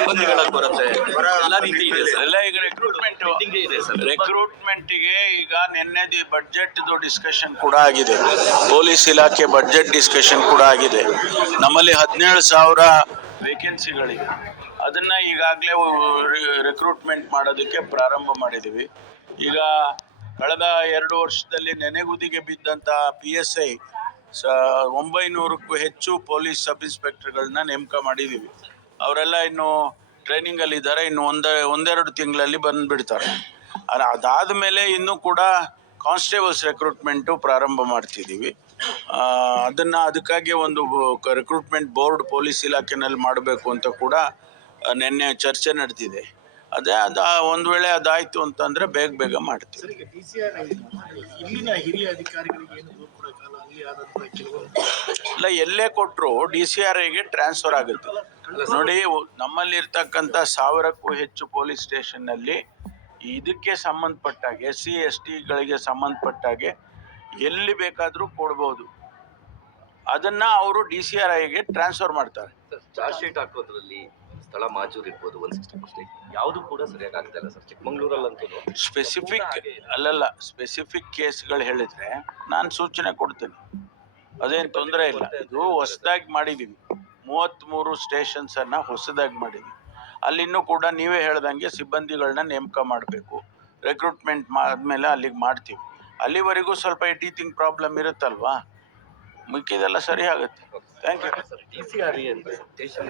ಸಿಬ್ಬಂದಿಗಳ ಕೊರತೆ ಎಲ್ಲ ರೀತಿ ಇದೆ ಸರ್. ಎಲ್ಲ ಈಗ ರಿಕ್ರೂಟ್ಮೆಂಟ್ಗೆ ಈಗ ನಿನ್ನೆ ಬಡ್ಜೆಟ್ ಡಿಸ್ಕಷನ್ ಕೂಡ ಆಗಿದೆ. ಪೊಲೀಸ್ ಇಲಾಖೆ ಬಡ್ಜೆಟ್ ಡಿಸ್ಕಷನ್ ಕೂಡ ಆಗಿದೆ. ನಮ್ಮಲ್ಲಿ 17,000 ವೇಕೆನ್ಸಿಗಳಿವೆ. ಅದನ್ನ ಈಗಾಗಲೇ ರಿಕ್ರೂಟ್ಮೆಂಟ್ ಮಾಡೋದಕ್ಕೆ ಪ್ರಾರಂಭ ಮಾಡಿದ್ದೀವಿ. ಈಗ ಕಳೆದ 2 ವರ್ಷದಲ್ಲಿ ನೆನೆಗುದಿಗೆ ಬಿದ್ದಂಥ PSI 900ಕ್ಕೂ ಹೆಚ್ಚು ಪೊಲೀಸ್ ಸಬ್ ಇನ್ಸ್ಪೆಕ್ಟರ್ಗಳನ್ನ ನೇಮಕ ಮಾಡಿದ್ದೀವಿ. ಅವರೆಲ್ಲ ಇನ್ನು ಟ್ರೈನಿಂಗಲ್ಲಿ ಇದ್ದಾರೆ. ಇನ್ನು ಒಂದೆರಡು ತಿಂಗಳಲ್ಲಿ ಬಂದುಬಿಡ್ತಾರೆ. ಅದಾದ ಮೇಲೆ ಇನ್ನೂ ಕೂಡ ಕಾನ್ಸ್ಟೇಬಲ್ಸ್ ರಿಕ್ರೂಟ್ಮೆಂಟು ಪ್ರಾರಂಭ ಮಾಡ್ತಿದ್ದೀವಿ. ಅದಕ್ಕಾಗಿ ಒಂದು ರಿಕ್ರೂಟ್ಮೆಂಟ್ ಬೋರ್ಡ್ ಪೊಲೀಸ್ ಇಲಾಖೆನಲ್ಲಿ ಮಾಡಬೇಕು ಅಂತ ಕೂಡ ನಿನ್ನೆ ಚರ್ಚೆ ನಡೆದಿದೆ. ಒಂದು ವೇಳೆ ಅದಾಯಿತು ಅಂತಂದರೆ ಬೇಗ ಮಾಡ್ತೀವಿ. ಇಲ್ಲಿನ ಹಿರಿಯ ಅಧಿಕಾರಿಗಳಿಗೆ ಏನು ದೂರು ಕೊಡೋಕ್ಕಲ್ಲ, ಅಲ್ಲಿ ಆದಂಥ ಇಲ್ಲ, ಎಲ್ಲೇ ಕೊಟ್ಟರು DCRIಗೆ ಟ್ರಾನ್ಸ್ಫರ್ ಆಗುತ್ತೆ. ನೋಡಿ, ನಮ್ಮಲ್ಲಿರ್ತಕ್ಕಂಥ 1000ಕ್ಕೂ ಹೆಚ್ಚು ಪೊಲೀಸ್ ಸ್ಟೇಷನ್ನಲ್ಲಿ ಇದಕ್ಕೆ ಸಂಬಂಧಪಟ್ಟಾಗೆ SC STಗಳಿಗೆ ಸಂಬಂಧಪಟ್ಟಾಗೆ ಎಲ್ಲಿ ಬೇಕಾದರೂ ಕೊಡ್ಬೋದು. ಅದನ್ನ ಅವರು DCRIಗೆ ಟ್ರಾನ್ಸ್ಫರ್ ಮಾಡ್ತಾರೆ. ಚಾರ್ಜ್ ಶೀಟ್ ಹಾಕೋದ್ರಲ್ಲಿ ಸ್ಥಳ ಮಾಜೂರು ಇರ್ಬೋದು 160% ಯಾವುದು ಕೂಡ ಸರಿಯಾಗಿ ಆಗ್ತಾ ಇಲ್ಲ ಸರ್. ಚಿಕ್ಕಮಂಗ್ಳೂರಲ್ಲಂತೂ ಸ್ಪೆಸಿಫಿಕ್ ಕೇಸ್ಗಳು ಹೇಳಿದ್ರೆ ನಾನು ಸೂಚನೆ ಕೊಡ್ತೀನಿ, ಅದೇನು ತೊಂದರೆ ಇಲ್ಲ. ಇದು ಹೊಸದಾಗಿ ಮಾಡಿದ್ದೀವಿ, 33 ಸ್ಟೇಷನ್ಸ್ ಅನ್ನ ಹೊಸದಾಗಿ ಮಾಡಿದ್ದೀವಿ. ಅಲ್ಲಿನ್ನೂ ಕೂಡ ನೀವೇ ಹೇಳ್ದಂಗೆ ಸಿಬ್ಬಂದಿಗಳನ್ನ ನೇಮಕ ಮಾಡಬೇಕು. ರಿಕ್ರೂಟ್ಮೆಂಟ್ ಆದ್ಮೇಲೆ ಅಲ್ಲಿಗೆ ಮಾಡ್ತೀವಿ. ಅಲ್ಲಿವರೆಗೂ ಸ್ವಲ್ಪ ಟೀಚಿಂಗ್ ಪ್ರಾಬ್ಲಮ್ ಇರುತ್ತಲ್ವಾ, ಮಿಕ್ಕಿದೆಲ್ಲ ಸರಿ ಆಗುತ್ತೆ. Thank you. DCRI ಅಂತ ಸ್ಟೇಷನ್